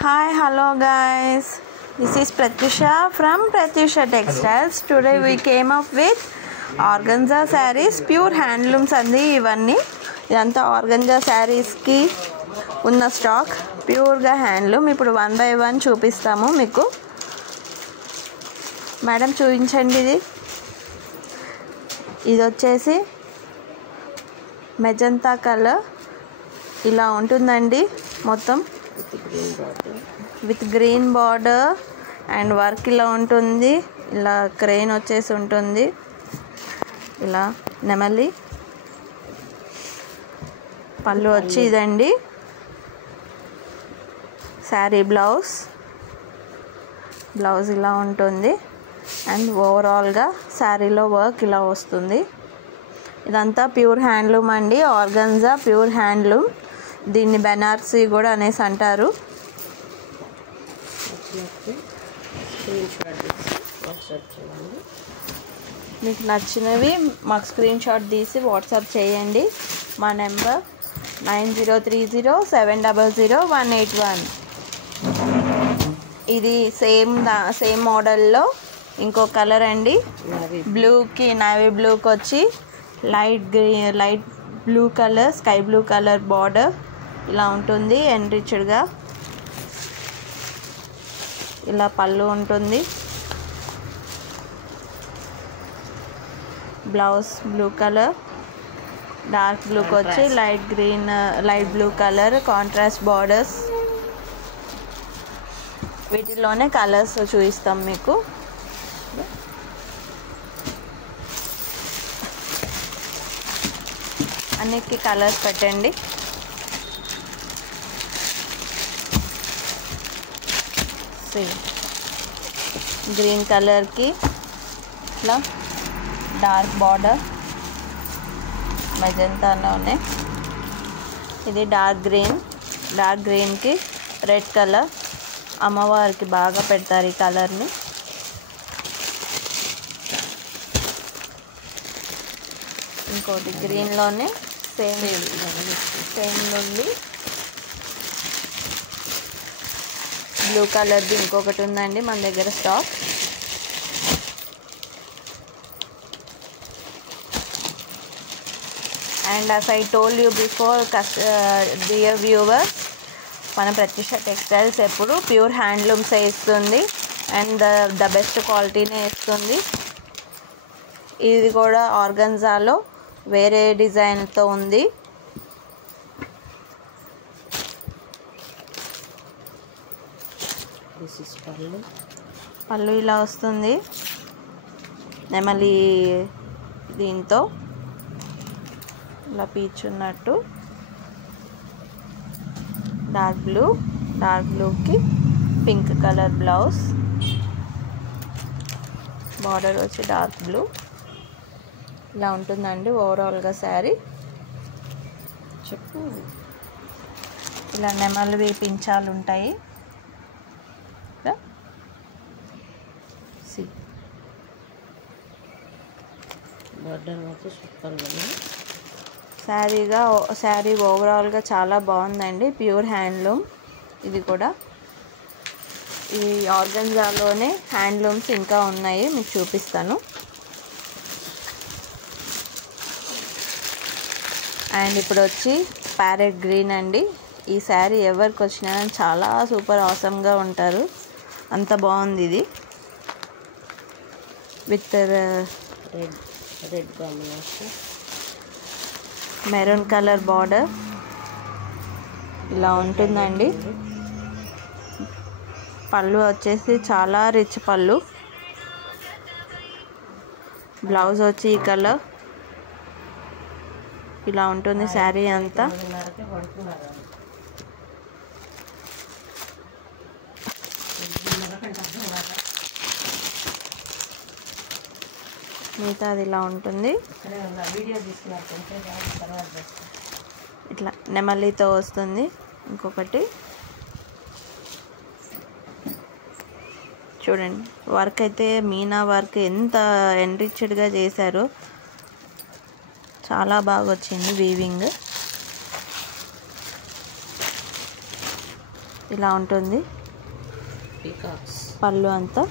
Hi, hello guys. This is Pratyusha from Pratyusha Textiles. Today we came up with organza sarees, pure handlooms andi ivanni. Idantha organza sarees ki unna stock pure ga handloom. Ippudu one by one చూపిస్తాము మీకు. Madam చూపించండి ఇది వచ్చేసి magenta colour ఇలా ఉంటుందండి మొత్తం with green border and work ఇలా ఉంటుంది. ఇలా క్రెయిన్ వచ్చేసి ఉంటుంది. ఇలా నెమలి పళ్ళు వచ్చి ఇదండి. శారీ బ్లౌజ్ ఇలా ఉంటుంది. అండ్ ఓవరాల్గా శారీలో వర్క్ ఇలా వస్తుంది. ఇదంతా ప్యూర్ హ్యాండ్లూమ్ అండి. Organza pure handloom. దీన్ని బెనారసీ కూడా అనేసి అంటారు. మీకు నచ్చినవి మాకు స్క్రీన్ షాట్ తీసి వాట్సాప్ చేయండి. మా నెంబర్ 9030700181. ఇది సేమ్ మోడల్లో ఇంకో కలర్ అండి. బ్లూకి నేవీ బ్లూకి వచ్చి light blue colour, sky blue colour border ఇలా ఉంటుంది. ఎన్రిచ్డ్గా ఇలా పళ్ళు ఉంటుంది. బ్లౌజ్ బ్లూ కలర్, డార్క్ బ్లూకి వచ్చి light blue colour contrast borders. వీటిలోనే కలర్స్ చూపిస్తాం మీకు. అన్నిటికీ కలర్స్ పెట్టండి. గ్రీన్ కలర్కి ఇట్లా డార్క్ బార్డర్ మెజంతాలోనే. ఇది డార్క్ గ్రీన్కి రెడ్ కలర్. అమ్మవారికి బాగా పెడతారు ఈ కలర్ని. ఇంకోటి గ్రీన్లోనే సేమ్ నుండి బ్లూ కలర్ది ఇంకొకటి ఉందండి మన దగ్గర stock. And as I told you before, dear viewers, మన ప్రత్యూష టెక్స్టైల్స్ ఎప్పుడు ప్యూర్ హ్యాండ్లూమ్సే ఇస్తుంది అండ్ ద బెస్ట్ క్వాలిటీనే ఇస్తుంది. ఇది కూడా ఆర్గన్జాలో వేరే డిజైన్తో ఉంది. పళ్ళు ఇలా వస్తుంది. నెమలి దీంతో ఇలా పీచున్నట్టు. డార్క్ బ్లూకి పింక్ కలర్ బ్లౌజ్. బార్డర్ వచ్చి డార్క్ బ్లూ. ఇలా ఉంటుందండి ఓవరాల్గా శారీ. చెప్పు. ఇలా నెమలివి పించాలు ఉంటాయి. శారీ ఓవరాల్గా చాలా బాగుందండి. Pure handloom. ఇది కూడా ఈ ఆర్గన్జాలోనే హ్యాండ్లూమ్స్ ఇంకా ఉన్నాయి, మీకు చూపిస్తాను. అండ్ ఇప్పుడు వచ్చి ప్యారెట్ గ్రీన్ అండి. ఈ శారీ ఎవరికి వచ్చినా చాలా సూపర్ ఆసమ్గా ఉంటారు. అంత బాగుంది ఇది. With red combination, maroon colour border ఇలా ఉంటుందండి. పళ్ళు వచ్చేసి చాలా రిచ్ పళ్ళు. బ్లౌజ్ వచ్చి ఈ కలర్ ఇలా ఉంటుంది శారీ అంతా. మిగతా అది ఇలా ఉంటుంది. ఇట్లా నెమలితో వస్తుంది. ఇంకొకటి చూడండి, వర్క్ అయితే మీనా వర్క్ ఎంత ఎన్రిచ్డ్గా చేశారో. చాలా బాగా వచ్చింది వీవింగ్. ఇలా ఉంటుంది పళ్ళు అంతా.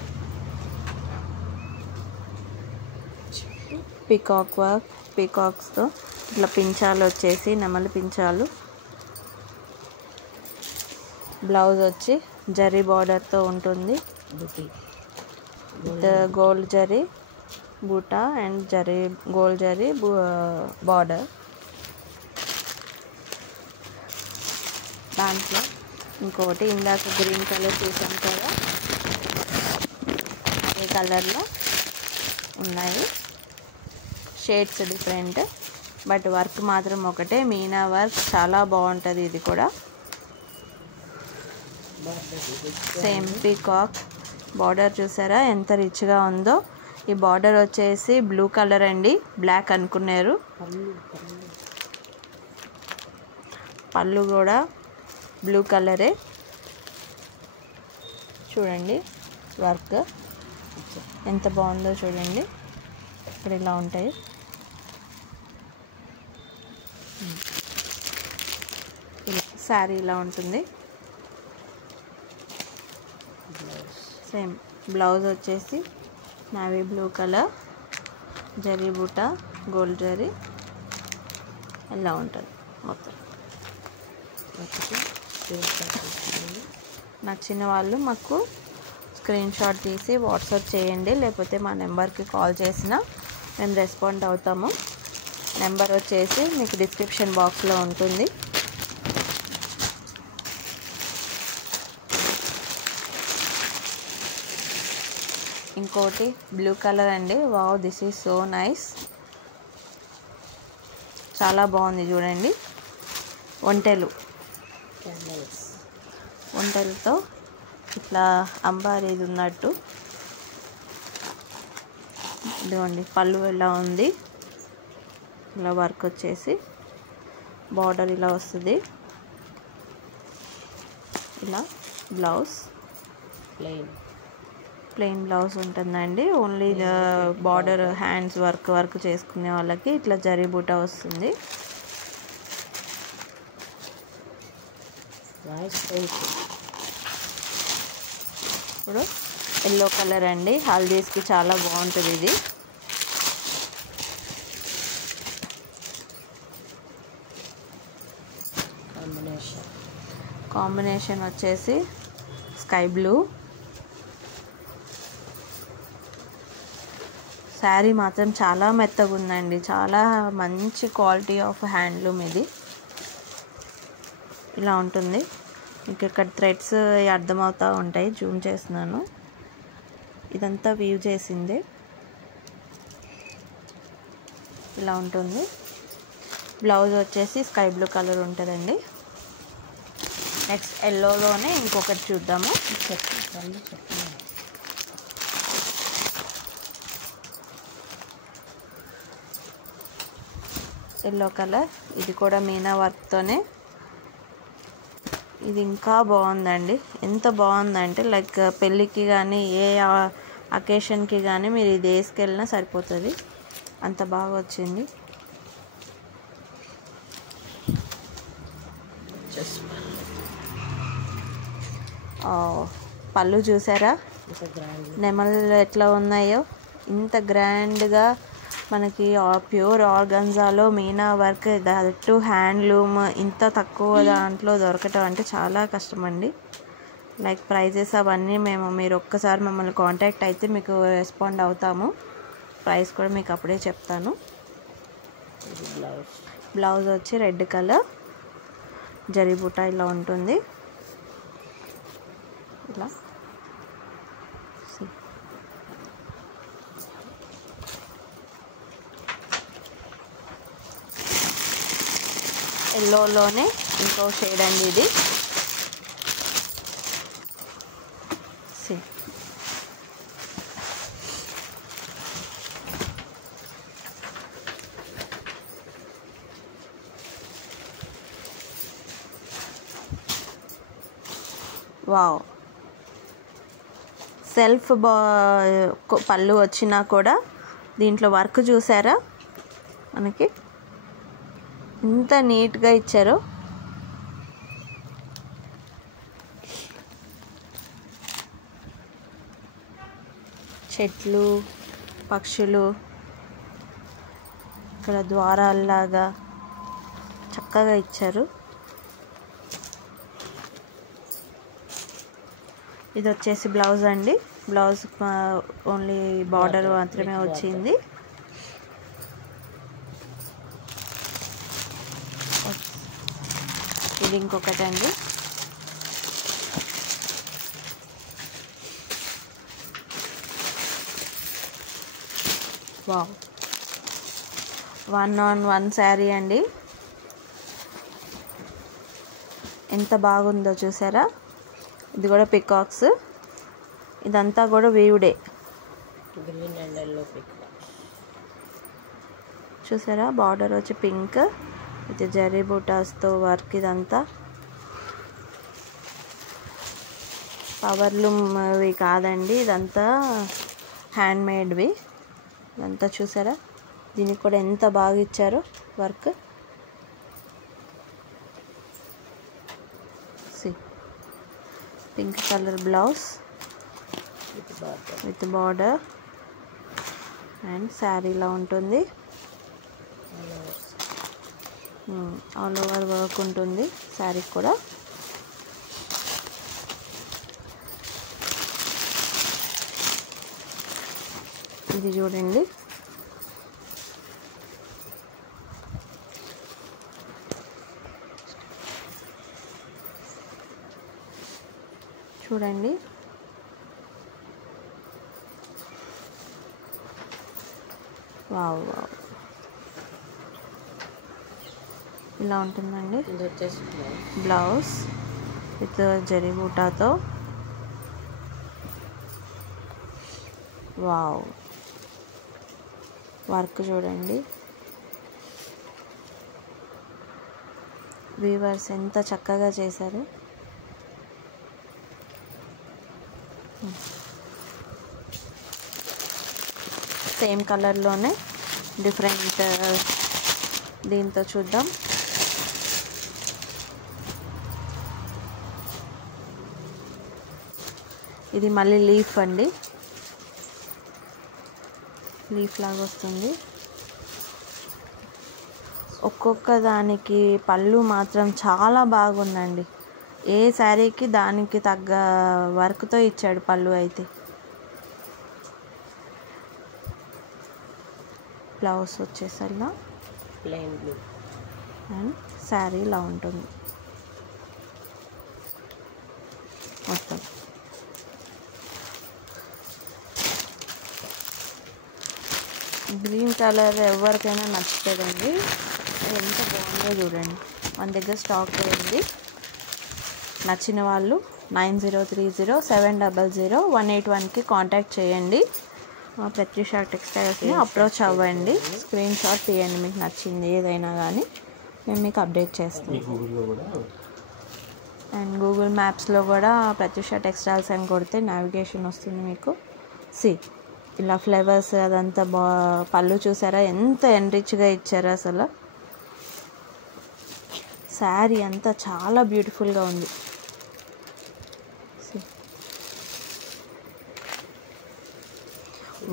పీకాక్ వర్క్, పీకాక్స్తో ఇట్లా పించాలు వచ్చేసి నెమలి పించాలు. బ్లౌజ్ వచ్చి జరీ బార్డర్తో ఉంటుంది. విత్ గోల్డ్ జరీ బూటా and zari gold zari border. దాంట్లో ఇంకోటి ఇందాక గ్రీన్ కలర్ చూసాం కదా, అదే కలర్లో ఉన్నాయి. షేడ్స్ డిఫరెంట్, బట్ వర్క్ మాత్రం ఒకటే. మీనా వర్క్ చాలా బాగుంటుంది. ఇది కూడా సేమ్ పీకాక్ బార్డర్ చూసారా ఎంత రిచ్గా ఉందో. ఈ బార్డర్ వచ్చేసి బ్లూ కలర్ అండి, బ్లాక్ అనుకున్నారు. పళ్ళు కూడా బ్లూ కలరే. చూడండి వర్క్ ఎంత బాగుందో చూడండి. ఇక్కడ ఇలా ఉంటాయి. శారీ ఇలా ఉంటుంది. సేమ్ బ్లౌజ్ వచ్చేసి నావీ బ్లూ కలర్, జరీ బూటా, గోల్డ్ జరీ ఇలా ఉంటుంది మొత్తం. నచ్చిన వాళ్ళు మాకు స్క్రీన్ షాట్ తీసి వాట్సాప్ చేయండి, లేకపోతే మా నెంబర్కి కాల్ చేసినా మేము రెస్పాండ్ అవుతాము. నెంబర్ వచ్చేసి మీకు డిస్క్రిప్షన్ బాక్స్లో ఉంటుంది. ఇంకోటి బ్లూ కలర్ అండి. Wow, this is so nice. చాలా బాగుంది చూడండి. ఒంటెలతో ఇట్లా అంబారీది ఉన్నట్టు. ఇదిగోండి పళ్ళు ఇలా ఉంది. ఇలా వర్క్ వచ్చేసి బార్డర్ ఇలా వస్తుంది. ఇలా బ్లౌజ్ ప్లెయిన్ బ్లౌజ్ ఉంటుందండి. ఓన్లీ బార్డర్ హ్యాండ్స్ వర్క్ చేసుకునే వాళ్ళకి ఇట్లా జరీ బూటా వస్తుంది. ఇప్పుడు ఎల్లో కలర్ అండి, హల్దీస్కి చాలా బాగుంటుంది ఇది. కాంబినేషన్ వచ్చేసి స్కై బ్లూ. శారీ మాత్రం చాలా మెత్తగా ఉందండి, చాలా మంచి క్వాలిటీ ఆఫ్ హ్యాండ్లూమ్ ఇది. ఇలా ఉంటుంది. మీకు ఇక్కడ థ్రెడ్స్ అర్థమవుతూ ఉంటాయి, జూమ్ చేస్తున్నాను. ఇదంతా వీవ్ చేసింది. ఇలా ఉంటుంది. బ్లౌజ్ వచ్చేసి స్కై బ్లూ కలర్ ఉంటుందండి. నెక్స్ట్ ఎల్లోలోనే ఇంకొకటి చూద్దాము. ఎల్లో కలర్, ఇది కూడా మీనా వర్క్తోనే. ఇది ఇంకా బాగుందండి. ఎంత బాగుందంటే లైక్ పెళ్ళికి కానీ ఏ అకేషన్కి కానీ మీరు ఇది వేసుకెళ్ళినా సరిపోతుంది, అంత బాగా వచ్చింది. పళ్ళు చూసారా నెమలు ఎట్లా ఉన్నాయో, ఇంత గ్రాండ్గా మనకి ప్యూర్ ఆర్గన్జాలో మీనా వర్క్, దట్ హ్యాండ్లూమ్ ఇంత తక్కువ దాంట్లో దొరకటం అంటే చాలా కష్టం అండి. లైక్ ప్రైజెస్ అవన్నీ మీరు ఒక్కసారి మమ్మల్ని కాంటాక్ట్ అయితే మీకు రెస్పాండ్ అవుతాము. ప్రైస్ కూడా మీకు అప్పుడే చెప్తాను. బ్లౌజ్ వచ్చి రెడ్ కలర్, జరీ బూటా ఇలా ఉంటుంది. ఇలా ఎల్లోలోనే ఇంకో షేడ్ అండి ఇది. వావ్, సెల్ఫ్ పళ్ళు వచ్చినా కూడా దీంట్లో వర్క్ చూసారా మనకి ఎంత నీట్గా ఇచ్చారో. చెట్లు, పక్షులు, ఇక్కడ ద్వారాల్లాగా చక్కగా ఇచ్చారు. ఇది వచ్చేసి బ్లౌజ్ అండి. బ్లౌజ్ ఓన్లీ బార్డర్ మాత్రమే వచ్చింది. ఇది ఇంకొకటండి. వావ్, 1-on-1 శారీ అండి. ఎంత బాగుందో చూసారా. ఇది కూడా పికాక్స్. ఇదంతా కూడా వేవుడే. గ్రీన్ అండ్ ఎల్లో పికాక్స్ చూసారా. బార్డర్ వచ్చి పింక్ ఇది జరీ బూటాస్తో వర్క్. ఇదంతా పవర్లూమ్వి కాదండి, ఇదంతా హ్యాండ్ మేడ్వి. ఇదంతా చూసారా. దీనికి కూడా ఎంత బాగా ఇచ్చారో work. Pink colour blouse with border and శారీలా ఉంటుంది. ఆల్ ఓవర్ వర్క్ ఉంటుంది శారీకి కూడా. ఇది చూడండి. చూడండి వావ్ వావ్, ఇలా ఉంటుందండి ఇది వచ్చేసి బ్లౌజ్ విత్ జరీ బూటాతో. వావ్, వర్క్ చూడండి. వీవర్స్ ఎంత చక్కగా చేశారు. సేమ్ కలర్లోనే డిఫరెంట్ దీంతో చూద్దాం. ఇది మళ్ళీ లీఫ్ అండి. లీఫ్ లాగా వస్తుంది. ఒక్కొక్క దానికి పళ్ళు మాత్రం చాలా బాగుందండి. ఏ శారీకి దానికి తగ్గ వర్క్తో ఇచ్చాడు పళ్ళు అయితే. బ్లౌజ్ వచ్చేసరిగా ప్లెయిన్ బ్లూ అండ్ శారీ ఇలా ఉంటుంది మొత్తం. గ్రీన్ కలర్ ఎవరికైనా నచ్చుతుందండి. ఎంత బాగుందో చూడండి. మన దగ్గర స్టాక్ ఉంది. నచ్చిన వాళ్ళు 9030700181కి కాంటాక్ట్ చేయండి. ప్రత్యూష టెక్స్టైల్స్ని అప్రోచ్ అవ్వండి. స్క్రీన్ షాట్ తీయండి మీకు నచ్చింది ఏదైనా కానీ, మేము మీకు అప్డేట్ చేస్తాం. అండ్ గూగుల్ మ్యాప్స్లో కూడా ప్రత్యూష టెక్స్టైల్స్ అని కొడితే నావిగేషన్ వస్తుంది మీకు. ఇలా ఫ్లేవర్స్ అదంతా పళ్ళు చూసారా ఎంత ఎన్రిచ్గా ఇచ్చారు. అసలు శారీ అంతా చాలా బ్యూటిఫుల్గా ఉంది.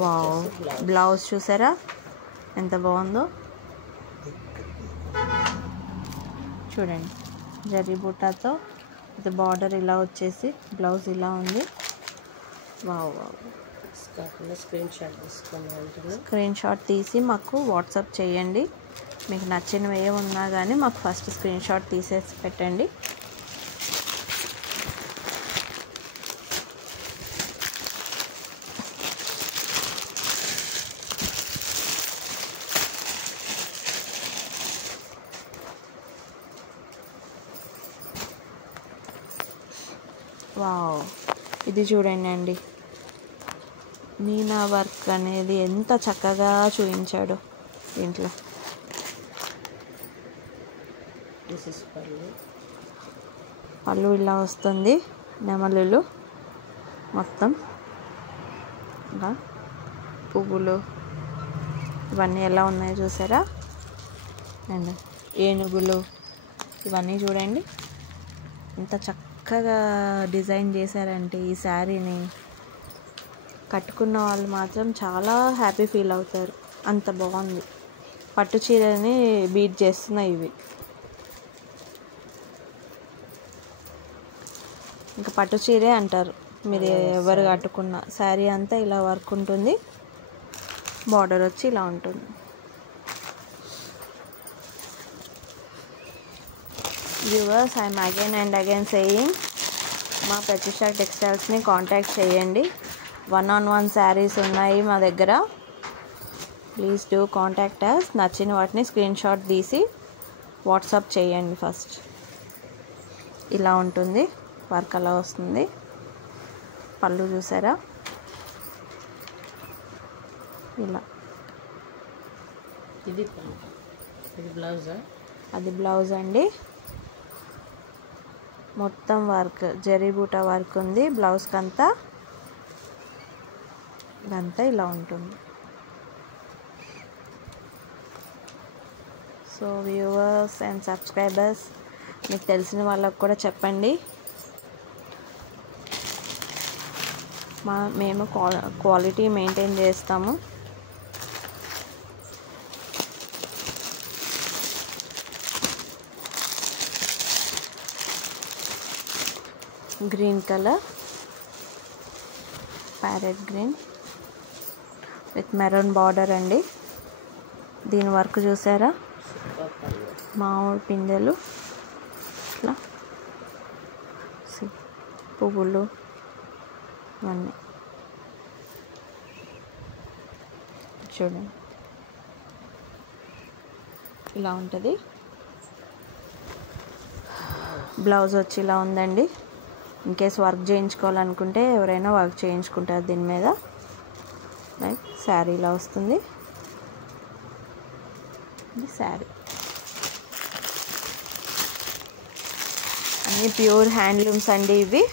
వావ్, బ్లౌజ్ చూసారా ఎంత బాగుందో చూడండి. జరీ బూటాతో ఇది బార్డర్ ఇలా వచ్చేసి బ్లౌజ్ ఇలా ఉంది. Wow wow. స్క్రీన్ షాట్ తీసి మాకు వాట్సాప్ చేయండి. మీకు నచ్చినవి ఏ ఉన్నా కానీ మాకు ఫస్ట్ స్క్రీన్ షాట్ తీసేసి పెట్టండి. వావ్, ఇది చూడండి అండి. మీనా వర్క్ అనేది ఎంత చక్కగా చూపించాడు దీంట్లో. పళ్ళు ఇలా వస్తుంది. నెమలులు మొత్తం ఇలా పువ్వులు ఇవన్నీ ఎలా ఉన్నాయో చూసారా. అండ్ ఏనుగులు ఇవన్నీ చూడండి ఎంత చక్కగా డిజైన్ చేశారంటే ఈ శారీని కట్టుకున్న వాళ్ళు మాత్రం చాలా హ్యాపీ ఫీల్ అవుతారు, అంత బాగుంది. పట్టు చీరని బీట్ చేస్తున్నాయి ఇవి. ఇంకా పట్టు చీరే అంటారు మీరు ఎవరు కట్టుకున్న. శారీ అంతా ఇలా వర్క్ ఉంటుంది, బార్డర్ వచ్చి ఇలా ఉంటుంది. Viewers, I'm again and again saying, మా ప్రత్యూష టెక్స్టైల్స్ని కాంటాక్ట్ చేయండి. 1-on-1 శారీస్ ఉన్నాయి మా దగ్గర. Please do contact us. నచ్చిన వాటిని స్క్రీన్ షాట్ తీసి వాట్సాప్ చేయండి. ఫస్ట్ ఇలా ఉంటుంది, వర్క్ అలా వస్తుంది. పళ్ళు చూసారా, ఇలా. ఇది బ్లౌజా? అది బ్లౌజ్ అండి. మొత్తం వర్క్ జరీ బూటా వర్క్ ఉంది బ్లౌజ్కి అంతా. ఇదంతా ఇలా ఉంటుంది. సో వ్యూవర్స్ అండ్ సబ్స్క్రైబర్స్, మీకు తెలిసిన వాళ్ళకు కూడా చెప్పండి. మేము క్వాలిటీ మెయింటైన్ చేస్తాము. Green colour, parrot green with maroon border అండి. దీని వర్క్ చూసారా, మామిడి పిందెలు, ఇట్లా పువ్వులు ఇవన్నీ చూడండి, ఇలా ఉంటుంది. బ్లౌజ్ వచ్చి ఇలా ఉందండి. ఇన్కేస్ వర్క్ చేయించుకోవాలనుకుంటే ఎవరైనా వర్క్ చేయించుకుంటారు దీని మీద. లైక్ శారీ ఇలా వస్తుంది. ఇది శారీ. అన్నీ ప్యూర్ హ్యాండ్లూమ్స్ అండి ఇవి.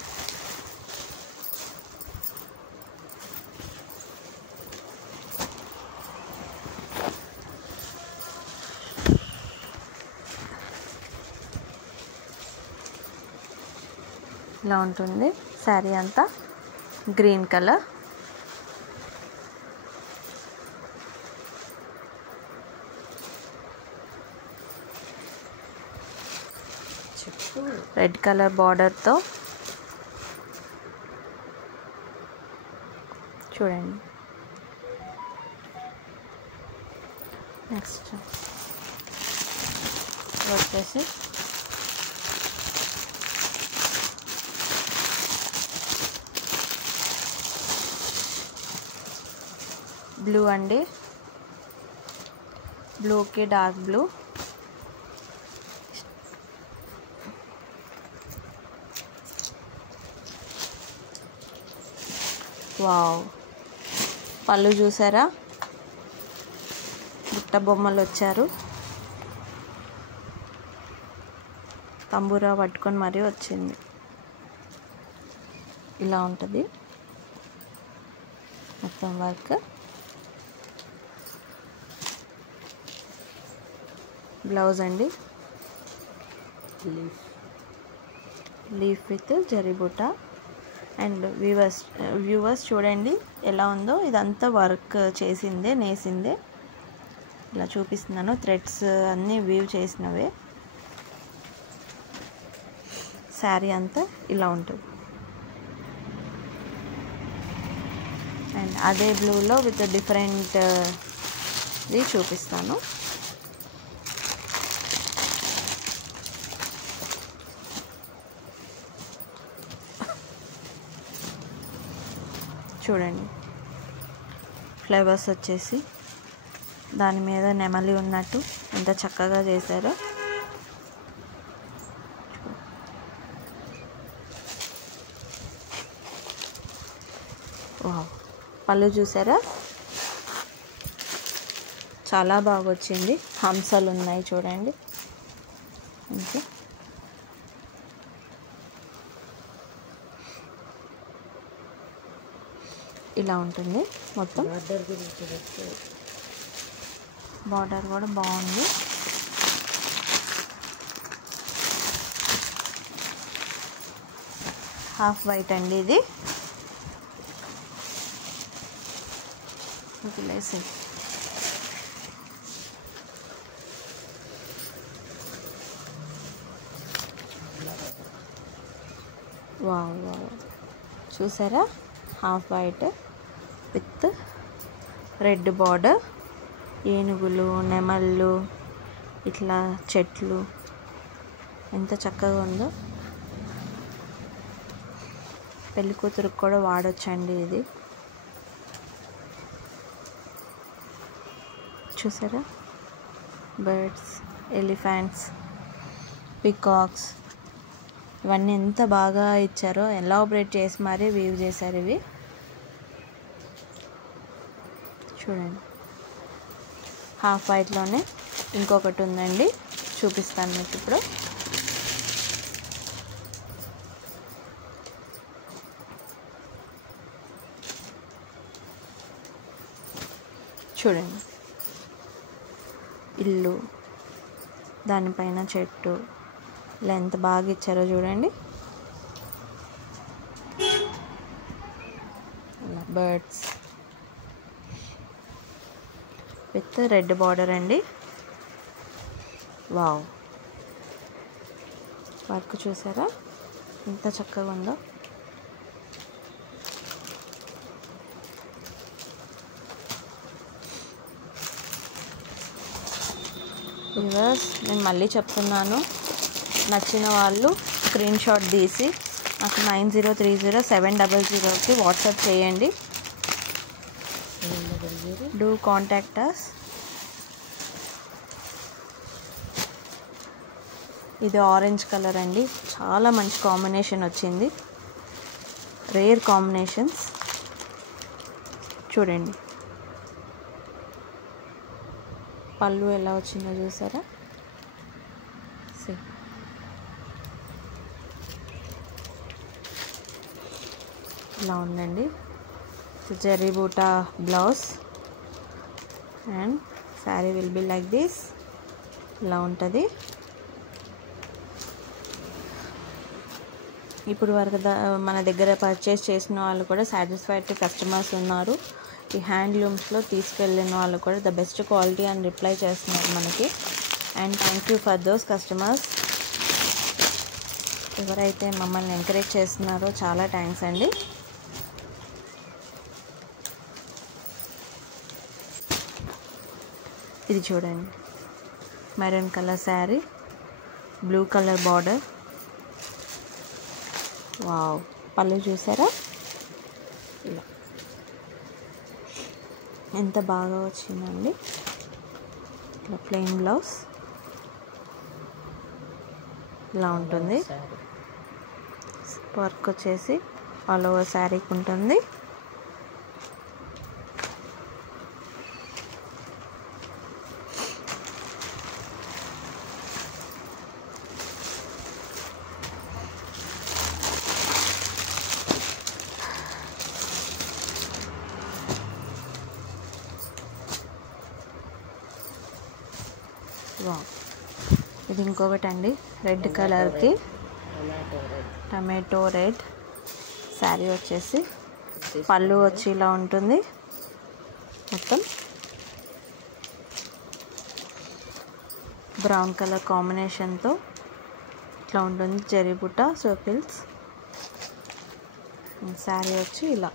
ఇలా ఉంటుంది శారీ అంతా. గ్రీన్ కలర్, రెడ్ కలర్ బార్డర్తో చూడండి. నెక్స్ట్ వచ్చేసి బ్లూ అండి. బ్లూకి డార్క్ బ్లూ. వావ్, పళ్ళు చూసారా, బుట్ట బొమ్మలు వచ్చారు. తంబూరా పట్టుకొని మరీ వచ్చింది. ఇలా ఉంటుంది మొత్తం వర్క్. బ్లౌజ్ అండి, లీఫ్ విత్ జరీ బూటా. అండ్ వ్యూవర్స్ చూడండి ఎలా ఉందో. ఇదంతా వర్క్ చేసిందే, నేసిందే. ఇలా చూపిస్తున్నాను, థ్రెడ్స్ అన్నీ వీవ్ చేసినవే. శారీ అంతా ఇలా ఉంటుంది. అండ్ అదే బ్లూలో విత్ డిఫరెంట్ ఇది చూపిస్తాను. చూడండి, ఫ్లవర్స్ వచ్చేసి దాని మీద నెమలి ఉన్నట్టు ఎంత చక్కగా చేశారో. వావ్, పళ్ళు చూసారా, చాలా బాగా వచ్చింది. హంసలు ఉన్నాయి చూడండి. ఓకే, ఇలా ఉంటుంది మొత్తం. బార్డర్ కూడా బాగుంది. హాఫ్ వైట్ అండి ఇది. వదిలేసి వావ్ వావ్ చూసారా, half white with red border, ఏనుగులు, నెమళ్ళు, ఇట్లా చెట్లు, ఎంత చక్కగా ఉందో. పెళ్లి కూతురుకు కూడా వాడొచ్చండి ఇది. చూసారా, బర్డ్స్, ఎలిఫెంట్స్, పికాక్స్, ఇవన్నీ ఎంత బాగా ఇచ్చారో, ఎలాబరేట్ చేసి మరీ వీవ్ చేశారు ఇవి. చూడండి, హాఫ్ వైట్లోనే ఇంకొకటి ఉందండి, చూపిస్తాను మీకు ఇప్పుడు. చూడండి, ఇల్లు, దానిపైన చెట్టు, ఇలా ఎంత బాగా ఇచ్చారో చూడండి. బర్డ్స్ విత్ రెడ్ బార్డర్ అండి. వావ్, వర్క్ చూసారా ఎంత చక్కగా ఉందో. వ్యూవర్స్, నేను మళ్ళీ చెప్తున్నాను, నచ్చిన వాళ్ళు స్క్రీన్ షాట్ తీసి నాకు 90307000కి వాట్సాప్ చేయండి. Do contact us. ఇది ఆరెంజ్ కలర్ అండి, చాలా మంచి కాంబినేషన్ వచ్చింది, రేర్ కాంబినేషన్స్. చూడండి పళ్ళు ఎలా వచ్చిందో చూసారా. ఇలా ఉందండి, జరీ బూటా blouse and sari will be like this. ఇలా ఉంటుంది. ఇప్పుడు వరకు మన దగ్గర పర్చేస్ చేసిన వాళ్ళు కూడా సాటిస్ఫైడ్ కస్టమర్స్ ఉన్నారు. ఈ హ్యాండ్లూమ్స్లో తీసుకెళ్ళిన వాళ్ళు కూడా ద బెస్ట్ క్వాలిటీ అని రిప్లై చేస్తున్నారు మనకి. And thank you for those customers. ఎవరైతే మమ్మల్ని ఎంకరేజ్ చేస్తున్నారో చాలా థ్యాంక్స్ అండి. ఇది చూడండి, maroon colour sari, blue colour border. Wow, పళ్ళు చూసారా ఇలా ఎంత బాగా వచ్చిందండి. ఇట్లా ప్లెయిన్ బ్లౌజ్ ఇలా ఉంటుంది. వర్క్ వచ్చేసి ఆల్ ఓవర్ శారీకి ఉంటుంది. వావ్, ఇది ఇంకొకటి అండి, రెడ్ కలర్కి టమాటో రెడ్ శారీ వచ్చేసి పళ్ళు వచ్చి ఇలా ఉంటుంది. మొత్తం బ్రౌన్ కలర్ కాంబినేషన్తో ఇట్లా ఉంటుంది. జరీ బుట్ట సర్కిల్స్. శారీ వచ్చి ఇలా.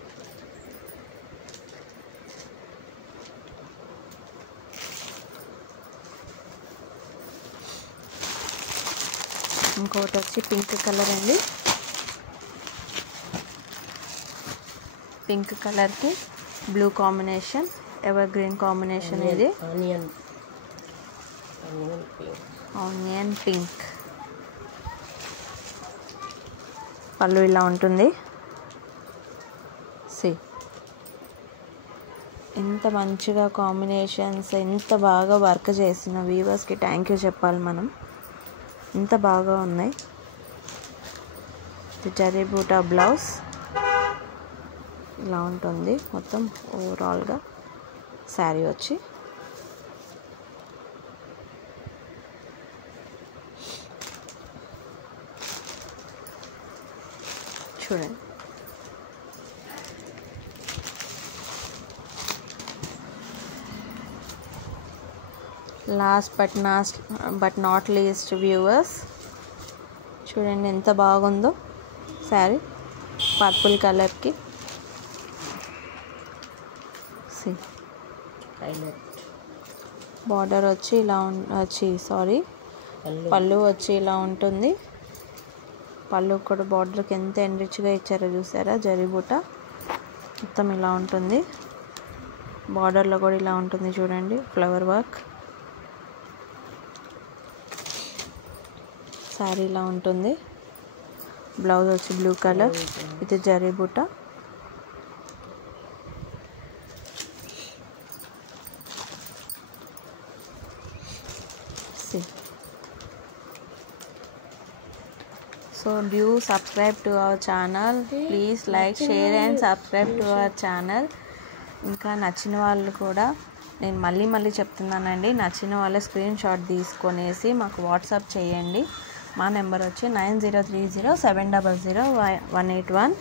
ఇంకొకటి వచ్చి పింక్ కలర్ అండి. పింక్ కలర్కి blue combination, ever green combination. ఇది ఆనియన్ పింక్. పళ్ళు ఇలా ఉంటుంది. ఎంత మంచిగా కాంబినేషన్స్, ఎంత బాగా వర్క్ చేసిన వీవర్స్కి థ్యాంక్ యూ చెప్పాలి మనం. ఎంత బాగా ఉన్నాయి. జరీ బూటా బ్లౌజ్ ఇలా ఉంటుంది. మొత్తం ఓవరాల్గా శారీ వచ్చి చూడండి. Last but not least viewers, చూడండి ఎంత బాగుందో శారీ పర్పుల్ కలర్కి. బార్డర్ వచ్చి ఇలా పళ్ళు వచ్చి ఇలా ఉంటుంది. పళ్ళు కూడా బార్డర్కి ఎంత ఎన్రిచ్గా ఇచ్చారో చూసారా, జరీబూట మొత్తం ఇలా ఉంటుంది. బార్డర్లో కూడా ఇలా ఉంటుంది చూడండి, ఫ్లవర్ వర్క్. శారీ ఇలా ఉంటుంది. బ్లౌజ్ వచ్చి బ్లూ కలర్, ఇది జరీబూట. So do subscribe to our channel. Please like, share and subscribe to our channel. ఇంకా నచ్చిన వాళ్ళు కూడా నేను మళ్ళీ చెప్తున్నానండి, నచ్చిన వాళ్ళ స్క్రీన్ షాట్ తీసుకొనేసి మాకు వాట్సాప్ చేయండి. మా నెంబర్ వచ్చి 9030700181.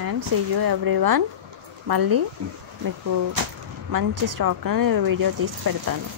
And see you everyone. మళ్ళీ మీకు మంచి స్టాక్ వీడియో తీసి పెడతాను.